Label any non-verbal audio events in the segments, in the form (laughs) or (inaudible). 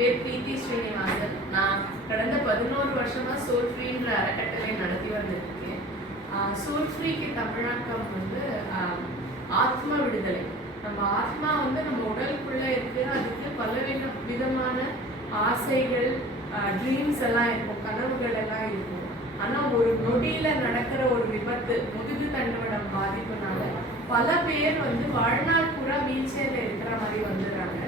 பேர் பிரீத்தி ஸ்ரீனிவாசன். நான் கடந்த பதினோரு வருஷமா சோல் ஃப்ரீன்ற அறக்கட்டளை நடத்தி வந்திருக்கேன். சோல் ஃப்ரீக்கு தமிழாக்கம் வந்து ஆத்மா ஆத்ம விடுதலை. நம்ம ஆத்மா வந்து நம்ம உடலுக்குள்ள இருக்கு. அதுக்கு பல விதமான ஆசைகள் ட்ரீம்ஸ் எல்லாம் இருக்கும். கனவுகள் எல்லாம் இருக்கும். ஆனா ஒரு நொடியில நடக்கிற ஒரு விபத்து முதுகு தண்டுவடம் பாதிப்புனால பல பேர் வந்து வாழ்நாள் பூரா வீல் இருக்கிற மாதிரி வந்துடுறாங்க.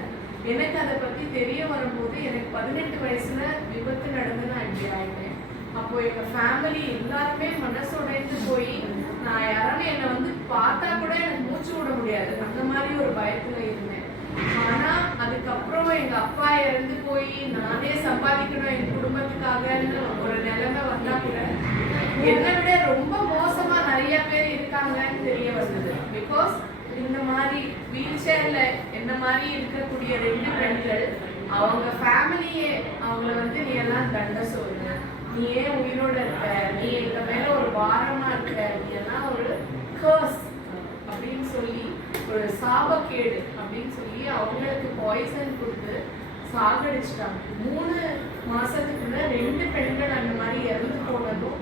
எனக்கு அதை பத்தி தெரிய வரும்போது எனக்கு பதினெட்டு வயசுல விபத்து நடந்து நான் இப்படி ஆயிட்டேன். அப்போ எங்க ஃபேமிலி எல்லாருமே மனசுடைந்து போய் நான் யாராலும் என்னை வந்து பார்த்தா கூட எனக்கு மூச்சு விட முடியாது. அந்த மாதிரி ஒரு பயத்துல இருந்தேன். ஆனா அதுக்கப்புறம் எங்க அப்பா இறந்து போய் நானே சம்பாதிக்கணும் என் குடும்பத்துக்காகன்னு ஒரு நிலைமை வந்தா கூட என்னை விட ரொம்ப மோசமா நிறைய பேர் இருக்காங்கன்னு தெரிய வந்தது. பிகாஸ் இந்த மாதிரி வீல் சேர்ல என்ன மாதிரி இருக்கக்கூடிய ரெண்டு பெண்கள் அவங்க ஃபேமிலியே அவங்கள வந்து நீ எல்லாம் தண்டை சொல்லு. நீ ஏன் உயிரோட இருக்க? நீ எங்க மேல ஒரு வாரமா இருக்க? நீ எல்லாம் ஒரு கர்ஸ் அப்படின்னு சொல்லி ஒரு சாபக்கேடு அப்படின்னு சொல்லி அவங்களுக்கு பாய்சன் கொடுத்து சாகடிச்சிட்டாங்க. மூணு மாசத்துக்குள்ள ரெண்டு பெண்கள் அந்த மாதிரி இறந்து போனதும்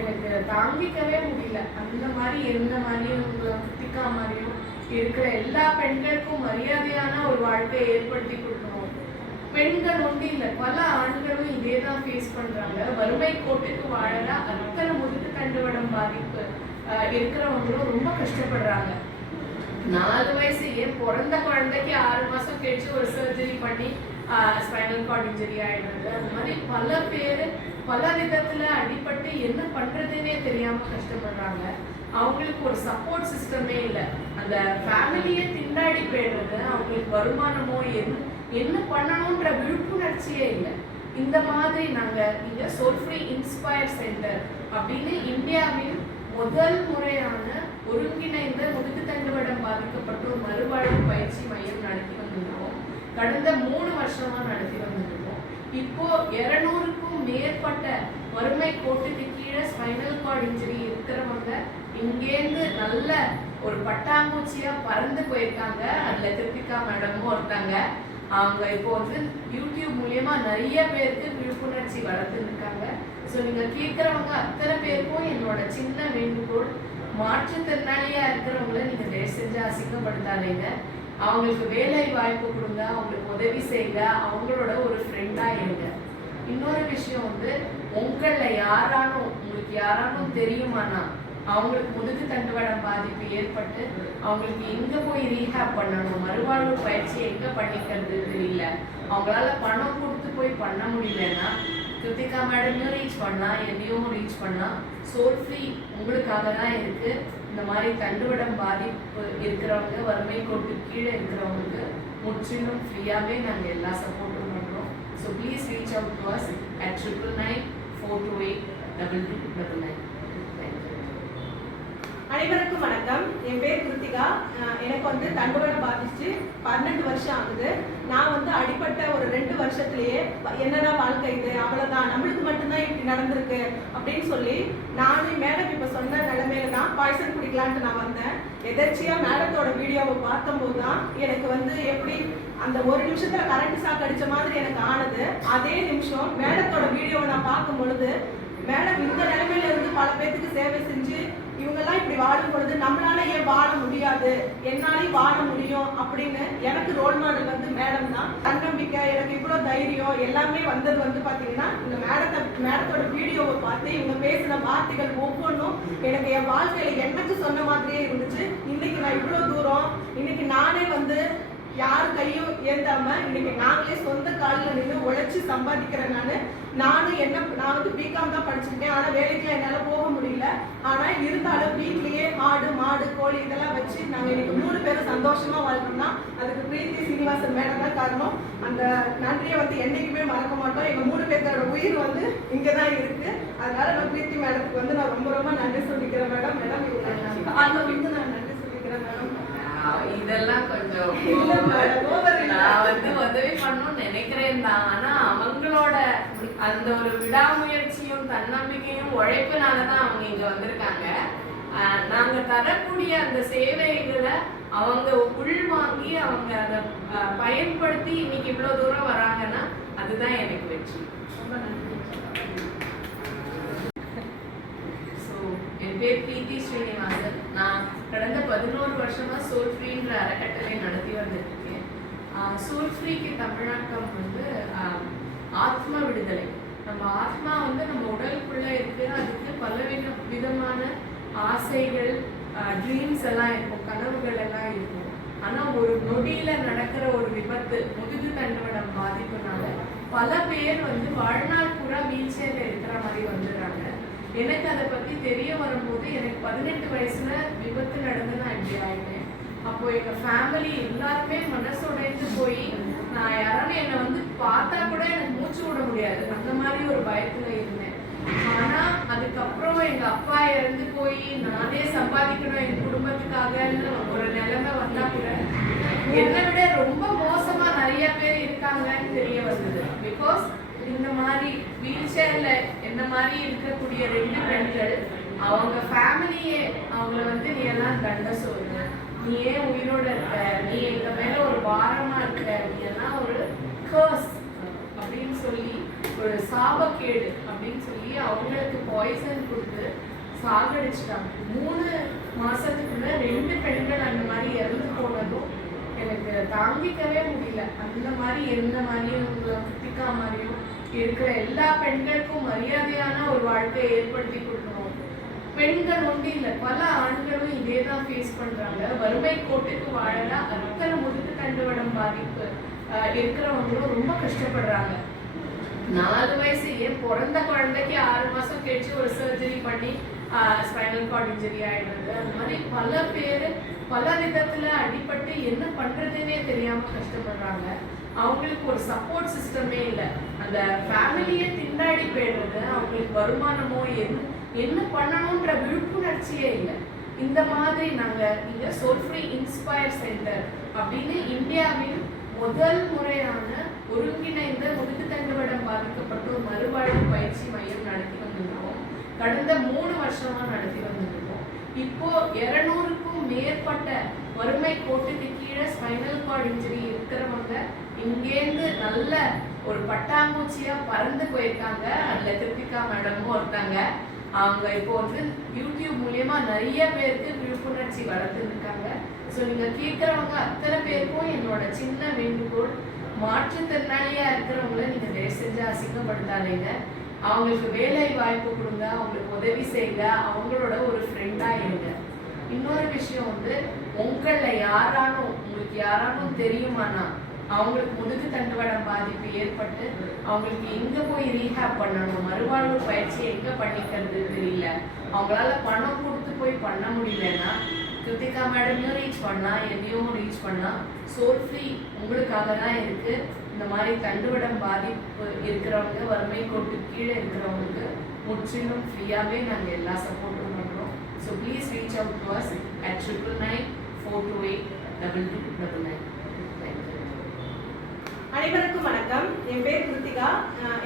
எனக்கு தாங்கிக்கவே முடியல. அந்த மாதிரி எந்த மாதிரியும் கிருத்திகா மாதிரியும் இருக்கிற எல்லா பெண்களுக்கும் மரியாதையான ஒரு வாழ்க்கையை ஏற்படுத்தி கொடுக்கணும். பெண்கள் வந்து இல்லை பல ஆண்களும் இதே தான் ஃபேஸ் பண்றாங்க. வறுமை கோட்டுக்கு வாழற அத்தனை முதுகு தண்டுவடம் பாதிப்பு இருக்கிறவங்களும் ரொம்ப கஷ்டப்படுறாங்க. நாலு வயசு ஏன் பிறந்த குழந்தைக்கு ஆறு மாசம் கழிச்சு ஒரு சர்ஜரி பண்ணி ஸ்பைனல் கார்டு இன்ஜரி ஆகிடுறது அந்த மாதிரி பல பேர் பல விதத்தில் அடிபட்டு என்ன பண்ணுறதுன்னே தெரியாமல் கஷ்டப்படுறாங்க அவங்களுக்கு ஒரு சப்போர்ட் சிஸ்டமே இல்லை அந்த ஃபேமிலியே திண்டாடி போயிடுறது அவங்களுக்கு வருமானமோ என்ன என்ன பண்ணணுன்ற விழிப்புணர்ச்சியே இல்லை இந்த மாதிரி நாங்கள் இங்கே சோல்ஃப்ரீ இன்ஸ்பயர் சென்டர் அப்படின்னு இந்தியாவின் முதல் முறையான ஒருங்கிணைந்த முதுகு தண்டுவடம் பாதிக்கப்பட்டோர் மறுவாழ்வு பயிற்சி மையம் நடத்தி கடந்த மூணு வருஷமா நடத்தி வந்திருக்கோம். இப்போ இருநூறுக்கும் மேற்பட்ட வறுமை கோட்டுக்கு கீழே ஸ்பைனல் கார்டு இன்ஜுரி இருக்கிறவங்க இங்கேருந்து நல்ல ஒரு பட்டாம்பூச்சியா பறந்து போயிருக்காங்க. அதுல திருப்திகா மேடமும் ஒருத்தாங்க. அவங்க இப்போ வந்து யூடியூப் மூலியமா நிறைய பேருக்கு விழிப்புணர்ச்சி வளர்த்துருக்காங்க ஸோ நீங்க கேட்குறவங்க அத்தனை பேருக்கும் என்னோட சின்ன வேண்டுகோள் மாற்றுத்திறனாளியா இருக்கிறவங்கள நீங்க தயவு செஞ்சு அசிங்கப்படுத்தாதீங்க. அவங்களுக்கு வேலை வாய்ப்பு கொடுங்க அவங்களுக்கு உதவி செய்யுங்க அவங்களோட ஒரு ஃப்ரெண்டாக இருங்க. இன்னொரு விஷயம் வந்து உங்களில் யாரானும் உங்களுக்கு யாரானும் தெரியுமானா அவங்களுக்கு முதுகு தண்டுவடம் பாதிப்பு ஏற்பட்டு அவங்களுக்கு எங்க போய் ரீஹாப் பண்ணணும் மறுவாழ்வு பயிற்சி எங்க பண்ணிக்கிறது தெரியல. அவங்களால பணம் கொடுத்து போய் பண்ண முடியலன்னா கிருத்திகா மேடமையும் ரீச் பண்ணால் என்னையும் ரீச் பண்ணால் சோல் ஃப்ரீ உங்களுக்காக தான் இருக்குது இந்த மாதிரி தண்டுவடம் பாதிப்பு இருக்கிறவங்க வறுமை கோட்டு கீழே இருக்கிறவங்களுக்கு முற்றிலும் ஃப்ரீயாகவே நாங்கள் எல்லா சப்போர்ட்டும் பண்ணுறோம் so please reach out to us at triple nine four two eight double two double nine அனைவருக்கும் வணக்கம். என் பேர் கிருத்திகா. எனக்கு வந்து தண்டுவடம் பாதிச்சு பன்னெண்டு வருஷம் ஆகுது. நான் வந்து அடி அடிப்பட்ட ஒரு ரெண்டு வருஷத்துலயே என்னடா வாழ்க்கை இது? அவ்வளவுதான். நம்மளுக்கு மட்டும்தான் இப்படி நடந்திருக்கு அப்படின்னு சொல்லி நானும் மேடம் இப்ப சொன்ன நிலைமையில தான் பாய்சன் குடிக்கலான்ட்டு நான் வந்தேன். எதர்ச்சியா மேடத்தோட வீடியோவை பார்த்தம்போது தான் எனக்கு வந்து எப்படி அந்த ஒரு நிமிஷத்துல கரண்ட் ஷாக் அடிச்ச மாதிரி எனக்கு ஆனது. அதே நிமிஷம் மேடத்தோட வீடியோவை நான் பார்க்கும் பொழுது மேடம் இந்த நிலைமையில இருந்து பல பேத்துக்கு சேவை செஞ்சு இவங்கெல்லாம் இப்படி வாழும் பொழுது நம்மளால ஏன் வாழ முடியாது? என்னாலையும் வாழ முடியும் அப்படின்னு எனக்கு ரோல் மாடல் வந்து மேடம் தான். தன்னம்பிக்கை எனக்கு இவ்வளோ தைரியம் எல்லாமே வந்தது வந்து பார்த்தீங்கன்னா இந்த மேடத்தை மேடத்தோட வீடியோவை பார்த்து இவங்க பேசின வார்த்தைகள் ஒவ்வொன்றும் எனக்கு என் வாழ்க்கையில் எனக்கு சொன்ன மாதிரியே இருந்துச்சு. இன்னைக்கு நான் இவ்வளோ தூரம் இன்னைக்கு நானே வந்து யார் கையும் ஏந்தாம இன்னைக்கு நாங்களே சொந்த காலில் நின்று உழைச்சி சம்பாதிக்கிறேன் நான். நானும் என்ன நான் வந்து பிகாம் தான் படிச்சிருக்கேன். ஆனால் வேலைக்குலாம் என்னால் போக முடியல. ஆனால் இருந்தாலும் வீட்லேயே ஆடு மாடு கோழி இதெல்லாம் வச்சு நாங்கள் இன்னைக்கு மூணு பேரும் சந்தோஷமா வாழ்க்கணும்னா அதுக்கு பிரீத்தி சீனிவாசன் மேடம் தான் காரணம் அந்த நன்றியை வந்து என்னைக்குமே மறக்க மாட்டோம். எங்க மூணு பேர்த்தோட உயிர் வந்து இங்கதான் இருக்கு. அதனால நான் பிரீத்தி மேடத்துக்கு வந்து நான் ரொம்ப ரொம்ப நன்றி சொல்லிக்கிறேன் மேடம். மேடம் காலில் வந்து நான் நன்றி சொல்லிக்கிறேன் மேடம். இதெல்லாம் கொஞ்சம். (laughs) நான் வந்து உதவி பண்ணணும்னு நினைக்கிறேன் தான். ஆனா அவங்களோட அந்த ஒரு விடாமுயற்சியும் தன்னம்பிக்கையும் உழைப்புனால தான் அவங்க இங்க வந்திருக்காங்க. ஆஹ் நாங்க தரக்கூடிய அந்த சேவைகளை அவங்க உள்வாங்கி அவங்க அதை பயன்படுத்தி இன்னைக்கு இவ்வளவு தூரம் வராங்கன்னா அதுதான் எனக்கு வெற்றி. ரொம்ப நன்றி. ஸோ என் பேர் பிரீத்தி ஸ்ரீனிவாசன். நான் கடந்த பதினோரு வருஷமா சோல் ஃப்ரீன்ற அறக்கட்டளை நடத்தி வந்திருக்கேன் சோல் ஃப்ரீக்கு தமிழாக்கம் வந்து ஆத்மா விடுதலை. நம்ம ஆத்மா வந்து நம்ம உடலுக்குள்ள இருக்கு அதுக்கு பல விதமான ஆசைகள் ட்ரீம்ஸ் எல்லாம் இருக்கும். கனவுகள் ஆனால் ஆனா ஒரு நொடியில நடக்கிற ஒரு விபத்து முதுகு தண்டுவடம் பாதிப்புனால பல பேர் வந்து வாழ்நாள் பூரா வீல் சேர்ல இருக்கிற மாதிரி வந்துடுறாங்க. எனக்கு அதை பத்தி தெரிய வரும்போது எனக்கு பதினெட்டு வயசுல விபத்து நடந்து நான் இப்படி ஆயிட்டேன். அப்போ எங்க ஃபேமிலி எல்லாருமே மனசு உடைந்து போய் நான் யாராலும் என்னை வந்து பார்த்தா கூட எனக்கு மூச்சு விட முடியாது. அந்த மாதிரி ஒரு பயத்துல இருந்தேன். ஆனா அதுக்கப்புறம் எங்க அப்பா இறந்து போய் நானே சம்பாதிக்கணும் என் குடும்பத்துக்காக ஒரு நிலைமை வந்தா கூட என்னை விட ரொம்ப மோசமா நிறைய பேர் இருக்காங்கன்னு தெரிய வந்தது. பிகாஸ் இந்த மாதிரி வீல் சேர்ல என்ன மாதிரி இருக்கக்கூடிய ரெண்டு பெண்கள் அவங்க ஃபேமிலியே அவங்கள வந்து நீ எல்லாம் தண்ட சொல்லுங்க நீ ஏன் உயிரோட இருக்க? நீ எங்க மேல ஒரு பாரமா இருக்க? நீ எல்லாம் ஒரு கர்ஸ் அப்படின்னு சொல்லி ஒரு சாபக்கேடு அப்படின்னு சொல்லி அவங்களுக்கு பாய்சன் கொடுத்து சாகடிச்சிட்டாங்க. மூணு மாசத்துக்குள்ள ரெண்டு பெண்கள் அந்த மாதிரி இறந்து போனதும் எனக்கு தாங்கிக்கவே முடியல. அந்த மாதிரி எந்த மாதிரியும் உங்களை குத்திக்கா மாதிரியும் இருக்கிற எல்லா பெண்களுக்கும் மரியாதையான ஒரு வாழ்க்கையை ஏற்படுத்தி கொடுக்கணும். பெண்கள் ஒன்றும் இல்லை பல ஆண்களும் இதே தான் ஃபேஸ் பண்ணுறாங்க வறுமை கோட்டுக்கு வாழல அத்தனை முதுகு தண்டுவடம் பாதிப்பு இருக்கிறவங்களும் ரொம்ப கஷ்டப்படுறாங்க. நாலு வயசு ஏன் பிறந்த குழந்தைக்கு ஆறு மாசம் கழிச்சு ஒரு சர்ஜரி பண்ணி ஸ்பைனல் கார்டு இன்ஜுரி ஆயிடுறது. அந்த மாதிரி பல பேர் பல விதத்துல அடிபட்டு என்ன பண்றதுன்னே தெரியாம கஷ்டப்படுறாங்க. அவங்களுக்கு ஒரு சப்போர்ட் சிஸ்டமே இல்லை. அந்த ஃபேமிலியே திண்டாடி போயிடுறது. அவங்களுக்கு வருமானமோ என்ன என்ன பண்ணணுன்ற விழிப்புணர்ச்சியே இல்லை. இந்த மாதிரி நாங்கள் இங்க சோல்ஃப்ரீ இன்ஸ்பயர் சென்டர் அப்படின்னு இந்தியாவின் முதல் முறையான ஒருங்கிணைந்த முதுகு தண்டுவடம் பாதிக்கப்பட்ட மறுவாழ்வு பயிற்சி மையம் நடத்தி வந்திருக்கோம். கடந்த மூணு வருஷமா நடத்தி வந்திருக்கோம். இப்போ இருநூறுக்கும் மேற்பட்ட வறுமை கோட்டுக்கு கீழே ஸ்பைனல் கார்டு இன்ஜுரி இருக்கிறவங்க இங்கேருந்து நல்ல ஒரு பட்டாம்பூச்சியா பறந்து போயிருக்காங்க. அதுல கிருத்திகா மேடமும் ஒருத்தாங்க அவங்க இப்போ வந்து யூடியூப் மூலியமா நிறைய பேருக்கு விழிப்புணர்ச்சி வளர்த்துருக்காங்க ஸோ நீங்க கேட்கறவங்க அத்தனை பேருக்கும் என்னோட சின்ன வேண்டுகோள் மாற்றுத்திறனாளியா இருக்கிறவங்கள நீங்க தயவு செஞ்சு அசிங்கப்படுத்தாதீங்க. அவங்களுக்கு வேலை வாய்ப்பு கொடுங்க அவங்களுக்கு உதவி செய்யுங்க அவங்களோட ஒரு ஃப்ரெண்டா இருங்க. இன்னொரு விஷயம் வந்து உங்களில் யாரானும் உங்களுக்கு யாரானும் தெரியுமானா அவங்களுக்கு முதுகு தண்டுவடம் பாதிப்பு ஏற்பட்டு அவங்களுக்கு எங்க போய் ரீஹாப் பண்ணணும் மறுவாழ்வு பயிற்சி எங்க பண்ணிக்கிறது தெரியல. அவங்களால பணம் கொடுத்து போய் பண்ண முடியலன்னா கிருத்திகா மேடமையும் ரீச் பண்ணலாம் என்னையும் ரீச் பண்ணலாம் சோல் ஃப்ரீ உங்களுக்காக தான் இருக்கு இந்த மாதிரி தண்டுவடம் பாதிப்பு இருக்கிறவங்க வறுமை கோட்டு கீழே இருக்கிறவங்களுக்கு முற்றிலும் ஃப்ரீயாகவே நாங்கள் எல்லா சப்போர்ட்டும் பண்ணுறோம் so please reach out to us at triple nine four two eight double two double nine அனைவருக்கும் வணக்கம். என் பேர் கிருத்திகா.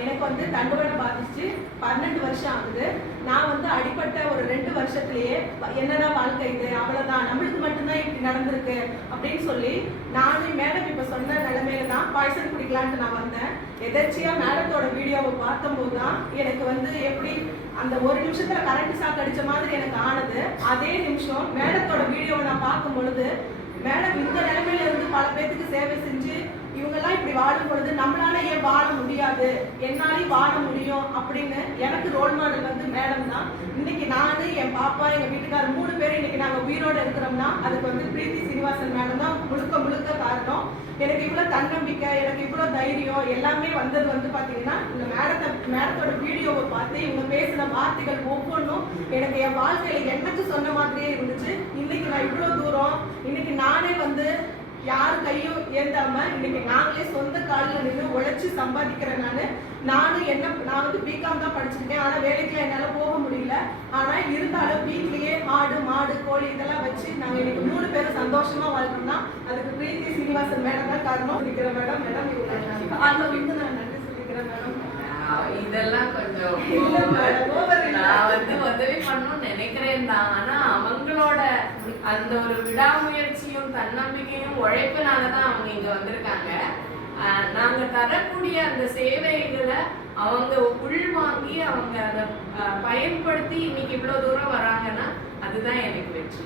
எனக்கு வந்து தண்டுவடை பாதிச்சு பன்னெண்டு வருஷம் ஆகுது. நான் வந்து அடிப்பட்ட ஒரு ரெண்டு வருஷத்துலயே என்னடா வாழ்க்கை இது? அவ்வளவுதான். நம்மளுக்கு மட்டும்தான் இப்படி நடந்திருக்கு அப்படின்னு சொல்லி நானும் மேடம் இப்ப சொன்ன நிலைமையில தான் பாய்சன் குடிக்கலான்ட்டு நான் வந்தேன். எதர்ச்சியா மேடத்தோட வீடியோவை பார்த்தம்போது தான் எனக்கு வந்து எப்படி அந்த ஒரு நிமிஷத்துல கரண்ட் ஷாக் அடிச்ச மாதிரி எனக்கு ஆனது. அதே நிமிஷம் மேடத்தோட வீடியோவை நான் பார்க்கும் பொழுது மேடம் இந்த நிலைமையில இருந்து பல பேத்துக்கு சேவை செஞ்சு இவங்கெல்லாம் இப்படி வாழும் பொழுது நம்மளால ஏன் வாழ முடியாது? என்னாலையும் வாழ முடியும் அப்படின்னு எனக்கு ரோல் மாடல் வந்து மேடம் தான். இன்னைக்கு நானு என் பாப்பா எங்க வீட்டுக்காரர் மூணு பேர் இன்னைக்கு நாங்க உயிரோட இருக்கிறோம்னா அதுக்கு வந்து பிரீத்தி சீனிவாசன் மேடம் தான் முழுக்க முழுக்க காரணம். எனக்கு இவ்வளவு தன்னம்பிக்கை எனக்கு இவ்வளவு தைரியம் எல்லாமே வந்தது வந்து பாத்தீங்கன்னா இந்த மேடத்தை மேடத்தோட வீடியோவை பார்த்து இவங்க பேசின வார்த்தைகள் ஒவ்வொன்றும் எனக்கு என் வாழ்க்கையில எனக்கு சொன்ன மாதிரியே இருந்துச்சு. இன்னைக்கு நான் இவ்வளவு தூரம் இன்னைக்கு நானே வந்து யார் கையும் ஏந்தாம இன்னைக்கு நாங்களே சொந்த காலில் நின்று உழைச்சு சம்பாதிக்கிறேன் நானு. நானும் என்ன நான் வந்து பிகாம் தான் படிச்சிருக்கேன். ஆனா வேலைக்குலாம் என்னால போக முடியல. ஆனா இருந்தாலும் வீட்லயே ஆடு மாடு கோழி இதெல்லாம் வச்சு நாங்க இன்னைக்கு மூணு பேரும் சந்தோஷமா வாழ்றோம்னா அதுக்கு பிரீத்தி சீனிவாசன் மேடம் தான் காரணம். சொல்லிக்கிற மேடம் மேடம் காரணம் வந்து நான் நன்றி சொல்லிக்கிறேன் மேடம். இதெல்லாம் கொஞ்சம். நான் வந்து உதவி பண்ணணும்னு நினைக்கிறேன் தான். ஆனா அவங்களோட அந்த ஒரு விடாமுயற்சியும் தன்னம்பிக்கையும் உழைப்பினால தான் அவங்க இங்க வந்திருக்காங்க. ஆஹ் நாங்க தரக்கூடிய அந்த சேவைகளை அவங்க உள்வாங்கி அவங்க அதை அஹ், பயன்படுத்தி இன்னைக்கு இவ்வளவு தூரம் வராங்கன்னா அதுதான் எனக்கு வெற்றி.